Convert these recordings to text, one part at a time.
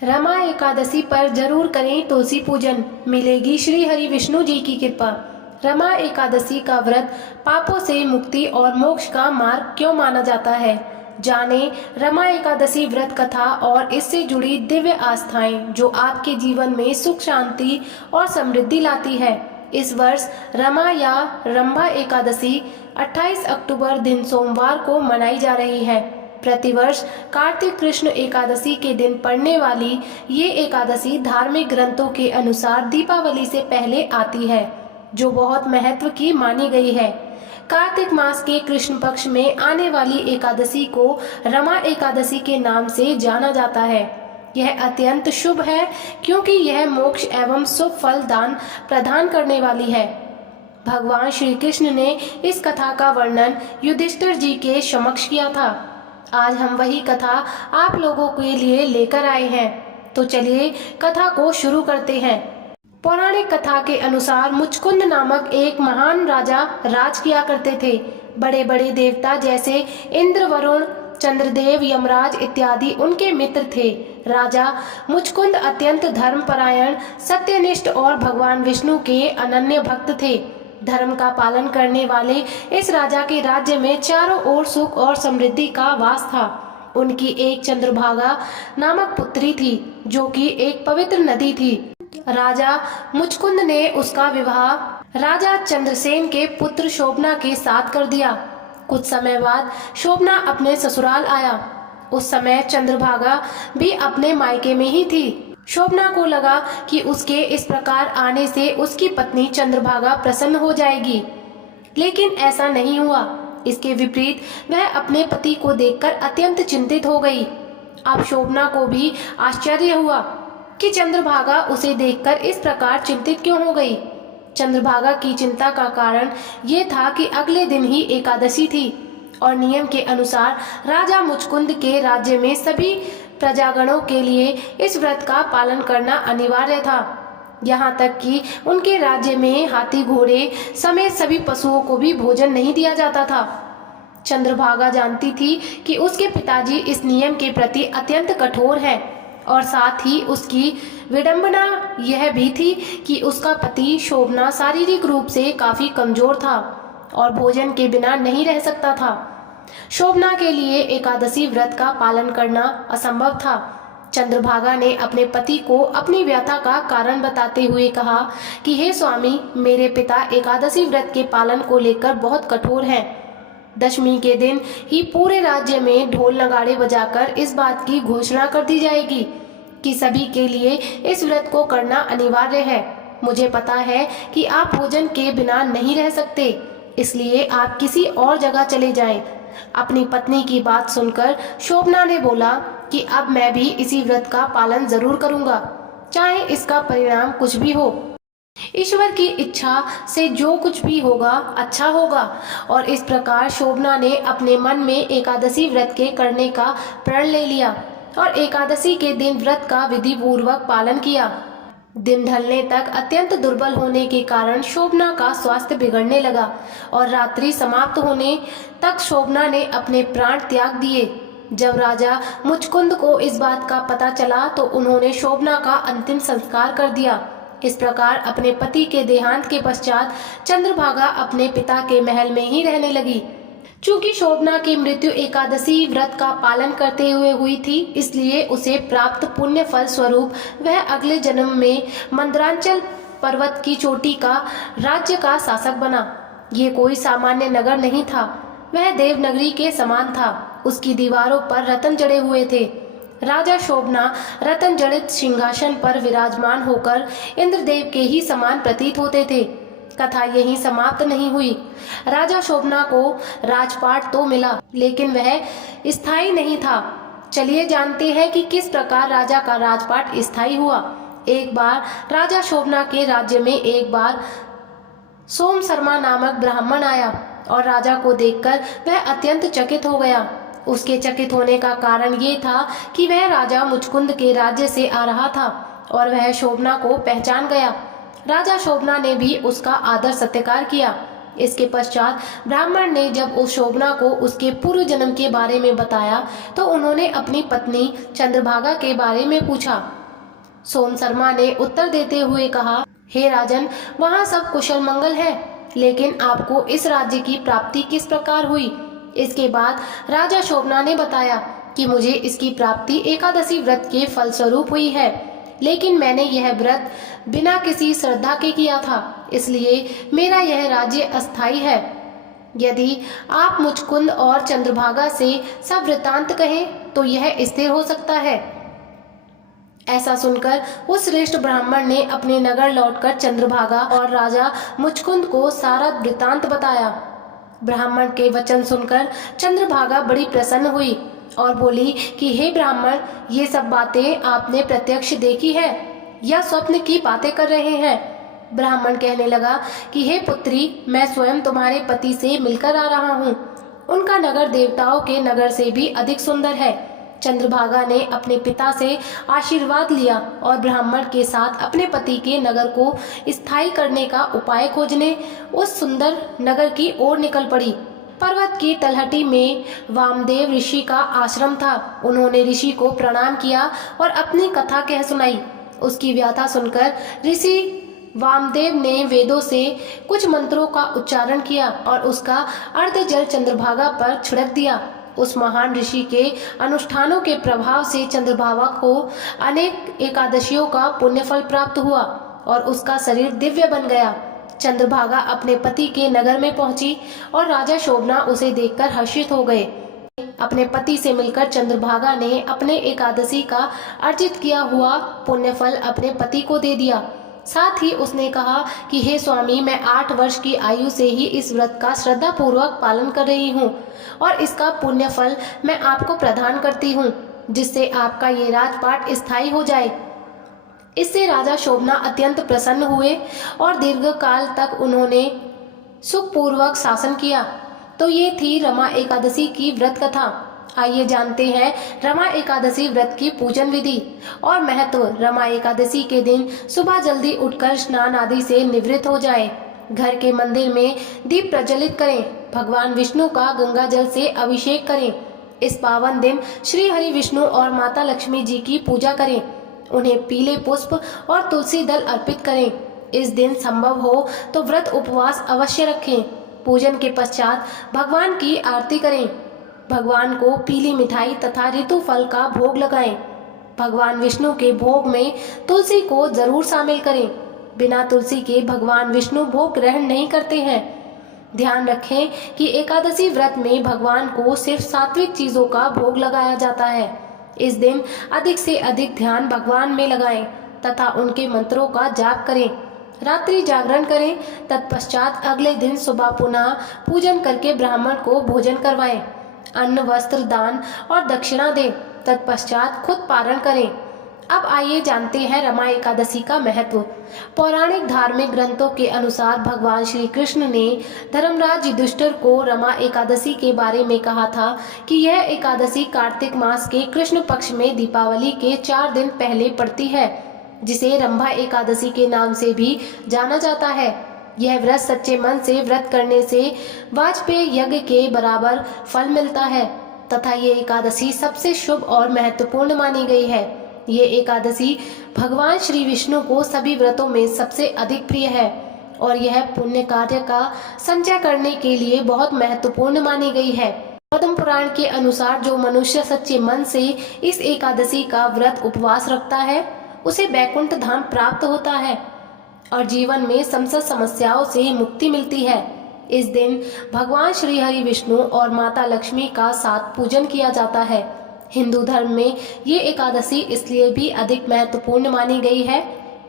रमा एकादशी पर जरूर करें तुलसी पूजन, मिलेगी श्री हरि विष्णु जी की कृपा। रमा एकादशी का व्रत पापों से मुक्ति और मोक्ष का मार्ग क्यों माना जाता है, जाने रमा एकादशी व्रत कथा और इससे जुड़ी दिव्य आस्थाएं जो आपके जीवन में सुख, शांति और समृद्धि लाती है। इस वर्ष रमा या रंभा एकादशी 28 अक्टूबर दिन सोमवार को मनाई जा रही है। प्रतिवर्ष कार्तिक कृष्ण एकादशी के दिन पड़ने वाली ये एकादशी धार्मिक ग्रंथों के अनुसार दीपावली से पहले आती है, जो बहुत महत्व की मानी गई है। कार्तिक मास के कृष्ण पक्ष में आने वाली एकादशी को रमा एकादशी के नाम से जाना जाता है। यह अत्यंत शुभ है क्योंकि यह मोक्ष एवं शुभ फल दान प्रदान करने वाली है। भगवान श्री कृष्ण ने इस कथा का वर्णन युधिष्ठिर जी के समक्ष किया था। आज हम वही कथा आप लोगों के लिए लेकर आए हैं, तो चलिए कथा को शुरू करते हैं। पौराणिक कथा के अनुसार मुचकुंद नामक एक महान राजा राज किया करते थे। बड़े बड़े देवता जैसे इंद्र, वरुण, चंद्रदेव, यमराज इत्यादि उनके मित्र थे। राजा मुचकुंद अत्यंत धर्मपरायण, सत्यनिष्ठ और भगवान विष्णु के अनन्य भक्त थे। धर्म का पालन करने वाले इस राजा के राज्य में चारों ओर सुख और समृद्धि का वास था। उनकी एक चंद्रभागा नामक पुत्री थी, जो कि एक पवित्र नदी थी। राजा मुचकुंद ने उसका विवाह राजा चंद्रसेन के पुत्र शोभना के साथ कर दिया। कुछ समय बाद शोभना अपने ससुराल आया। उस समय चंद्रभागा भी अपने मायके में ही थी। शोभना को लगा कि उसके इस प्रकार आने से उसकी पत्नी चंद्रभागा प्रसन्न हो जाएगी, लेकिन ऐसा नहीं हुआ। इसके विपरीत वह अपने पति को देखकर अत्यंत चिंतित हो गई। अब शोभना को भी आश्चर्य हुआ कि चंद्रभागा उसे देखकर इस प्रकार चिंतित क्यों हो गई। चंद्रभागा की चिंता का कारण ये था कि अगले दिन ही एकादशी थी और नियम के अनुसार राजा मुचकुंद के राज्य में सभी प्रजागणों के लिए इस व्रत का पालन करना अनिवार्य था। यहाँ तक कि उनके राज्य में हाथी, घोड़े समेत सभी पशुओं को भी भोजन नहीं दिया जाता था। चंद्रभागा जानती थी कि उसके पिताजी इस नियम के प्रति अत्यंत कठोर हैं और साथ ही उसकी विडंबना यह भी थी कि उसका पति शोभना शारीरिक रूप से काफी कमजोर था और भोजन के बिना नहीं रह सकता था। शोभना के लिए एकादशी व्रत का पालन करना असंभव था। चंद्रभागा ने अपने पति को अपनी व्यथा का कारण बताते हुए कहा कि हे स्वामी, मेरे पिता एकादशी व्रत के पालन को लेकर बहुत कठोर हैं। दशमी के दिन ही पूरे राज्य में ढोल नगाड़े बजाकर इस बात की घोषणा कर दी जाएगी कि सभी के लिए इस व्रत को करना अनिवार्य है। मुझे पता है कि आप भोजन के बिना नहीं रह सकते, इसलिए आप किसी और जगह चले जाएं। अपनी पत्नी की बात सुनकर शोभना ने बोला कि अब मैं भी इसी व्रत का पालन जरूर करूंगा, चाहे इसका परिणाम कुछ भी हो। ईश्वर की इच्छा से जो कुछ भी होगा अच्छा होगा। और इस प्रकार शोभना ने अपने मन में एकादशी व्रत के करने का प्रण ले लिया और एकादशी के दिन व्रत का विधि पूर्वक पालन किया। दिन ढलने तक अत्यंत दुर्बल होने के कारण शोभना का स्वास्थ्य बिगड़ने लगा और रात्रि समाप्त होने तक शोभना ने अपने प्राण त्याग दिए। जब राजा मुचकुंद को इस बात का पता चला तो उन्होंने शोभना का अंतिम संस्कार कर दिया। इस प्रकार अपने पति के देहांत के पश्चात चंद्रभागा अपने पिता के महल में ही रहने लगी। चूंकि शोभना की मृत्यु एकादशी व्रत का पालन करते हुए हुई थी, इसलिए उसे प्राप्त पुण्य फल स्वरूप वह अगले जन्म में मंदरांचल पर्वत की चोटी का राज्य का शासक बना। ये कोई सामान्य नगर नहीं था, वह देवनगरी के समान था। उसकी दीवारों पर रत्न जड़े हुए थे। राजा शोभना रत्न जड़ित सिंहासन पर विराजमान होकर इंद्रदेव के ही समान प्रतीत होते थे। कथा यहीं समाप्त नहीं हुई। राजा शोभना को राजपाट तो मिला, लेकिन वह स्थायी नहीं था। चलिए जानते हैं कि किस प्रकार राजा का राजपाट स्थायी हुआ। एक बार राजा शोभना के राज्य में एक बार सोम शर्मा नामक ब्राह्मण आया और राजा को देखकर वह अत्यंत चकित हो गया। उसके चकित होने का कारण ये था कि वह राजा मुचकुंद के राज्य से आ रहा था और वह शोभना को पहचान गया। राजा शोभना ने भी उसका आदर सत्कार किया। इसके पश्चात ब्राह्मण ने जब उस शोभना को उसके पूर्व जन्म के बारे में बताया तो उन्होंने अपनी पत्नी चंद्रभागा के बारे में पूछा। सोम शर्मा ने उत्तर देते हुए कहा, हे राजन, वहाँ सब कुशल मंगल है, लेकिन आपको इस राज्य की प्राप्ति किस प्रकार हुई? इसके बाद राजा शोभना ने बताया कि मुझे इसकी प्राप्ति एकादशी व्रत के फलस्वरूप हुई है, लेकिन मैंने यह व्रत बिना किसी श्रद्धा के किया था, इसलिए मेरा यह राज्य अस्थायी है। यदि आप मुचकुंद और चंद्रभागा से सब वृतांत कहें तो यह स्थिर हो सकता है। ऐसा सुनकर उस श्रेष्ठ ब्राह्मण ने अपने नगर लौटकर चंद्रभागा और राजा मुचकुंद को सारा वृतांत बताया। ब्राह्मण के वचन सुनकर चंद्रभागा बड़ी प्रसन्न हुई और बोली कि हे ब्राह्मण, ये सब बातें आपने प्रत्यक्ष देखी है या स्वप्न की बातें कर रहे हैं? ब्राह्मण कहने लगा कि हे पुत्री, मैं स्वयं तुम्हारे पति से मिलकर आ रहा हूँ। उनका नगर देवताओं के नगर से भी अधिक सुंदर है। चंद्रभागा ने अपने पिता से आशीर्वाद लिया और ब्राह्मण के साथ अपने पति के नगर को स्थायी करने का उपाय खोजने उस सुंदर नगर की ओर निकल पड़ी। पर्वत की तलहटी में वामदेव ऋषि का आश्रम था। उन्होंने ऋषि को प्रणाम किया और अपनी कथा कह सुनाई। उसकी व्याथा सुनकर ऋषि वामदेव ने वेदों से कुछ मंत्रों का उच्चारण किया और उसका अर्ध जल चंद्रभागा पर छिड़क दिया। उस महान ऋषि के अनुष्ठानों के प्रभाव से चंद्रभागा को अनेक एकादशियों का पुण्यफल प्राप्त हुआ और उसका शरीर दिव्य बन गया। चंद्रभागा अपने पति के नगर में पहुंची और राजा शोभना उसे देखकर हर्षित हो गए। अपने पति से मिलकर चंद्रभागा ने अपने एकादशी का अर्जित किया हुआ पुण्यफल अपने पति को दे दिया। साथ ही उसने कहा कि हे स्वामी, मैं 8 वर्ष की आयु से ही इस व्रत का श्रद्धा पूर्वक पालन कर रही हूँ और इसका पुण्य फल मैं आपको प्रदान करती हूँ, जिससे आपका ये राजपाट स्थायी हो जाए। इससे राजा शोभना अत्यंत प्रसन्न हुए और दीर्घ काल तक उन्होंने सुखपूर्वक शासन किया। तो ये थी रमा एकादशी की व्रत कथा। आइए जानते हैं रमा एकादशी व्रत की पूजन विधि और महत्व। रमा एकादशी के दिन सुबह जल्दी उठकर स्नान आदि से निवृत्त हो जाएं। घर के मंदिर में दीप प्रज्वलित करें। भगवान विष्णु का गंगा जल से अभिषेक करें। इस पावन दिन श्री हरि विष्णु और माता लक्ष्मी जी की पूजा करें। उन्हें पीले पुष्प और तुलसी दल अर्पित करें। इस दिन संभव हो तो व्रत उपवास अवश्य रखें। पूजन के पश्चात भगवान की आरती करें। भगवान को पीली मिठाई तथा ऋतु फल का भोग लगाएं। भगवान विष्णु के भोग में तुलसी को जरूर शामिल करें। बिना तुलसी के भगवान विष्णु भोग ग्रहण नहीं करते हैं। ध्यान रखें कि एकादशी व्रत में भगवान को सिर्फ सात्विक चीजों का भोग लगाया जाता है। इस दिन अधिक से अधिक ध्यान भगवान में लगाएं तथा उनके मंत्रों का जाप करें। रात्रि जागरण करें। तत्पश्चात अगले दिन सुबह पुनः पूजन करके ब्राह्मण को भोजन करवाएं। अन्न, वस्त्र दान और दक्षिणा दें। तत्पश्चात खुद पारण करें। अब आइए जानते हैं रमा एकादशी का महत्व। पौराणिक धार्मिक ग्रंथों के अनुसार भगवान श्री कृष्ण ने धर्मराज युधिष्ठिर को रमा एकादशी के बारे में कहा था कि यह एकादशी कार्तिक मास के कृष्ण पक्ष में दीपावली के 4 दिन पहले पड़ती है, जिसे रंभा एकादशी के नाम से भी जाना जाता है। यह व्रत सच्चे मन से व्रत करने से वाजपेयी यज्ञ के बराबर फल मिलता है तथा ये एकादशी सबसे शुभ और महत्वपूर्ण मानी गई है। ये एकादशी भगवान श्री विष्णु को सभी व्रतों में सबसे अधिक प्रिय है और यह पुण्य कार्य का संचय करने के लिए बहुत महत्वपूर्ण मानी गई है। पद्म पुराण के अनुसार जो मनुष्य सच्चे मन से इस एकादशी का व्रत उपवास रखता है उसे बैकुंठ धाम प्राप्त होता है और जीवन में समस्त समस्याओं से मुक्ति मिलती है। इस दिन भगवान श्री हरि विष्णु और माता लक्ष्मी का साथ पूजन किया जाता है। हिंदू धर्म में ये एकादशी इसलिए भी अधिक महत्वपूर्ण मानी गई है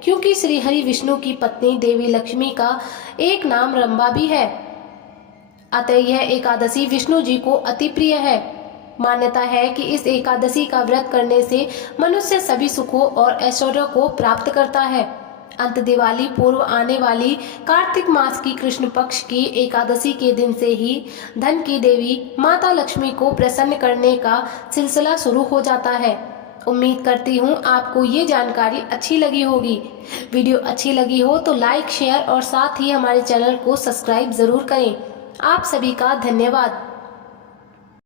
क्योंकि श्री हरि विष्णु की पत्नी देवी लक्ष्मी का एक नाम रंभा भी है। अतः यह एकादशी विष्णु जी को अति प्रिय है। मान्यता है कि इस एकादशी का व्रत करने से मनुष्य सभी सुखों और ऐश्वर्यों को प्राप्त करता है। अंत दिवाली पूर्व आने वाली कार्तिक मास की कृष्ण पक्ष की एकादशी के दिन से ही धन की देवी माता लक्ष्मी को प्रसन्न करने का सिलसिला शुरू हो जाता है। उम्मीद करती हूँ आपको ये जानकारी अच्छी लगी होगी। वीडियो अच्छी लगी हो तो लाइक, शेयर और साथ ही हमारे चैनल को सब्सक्राइब ज़रूर करें। आप सभी का धन्यवाद।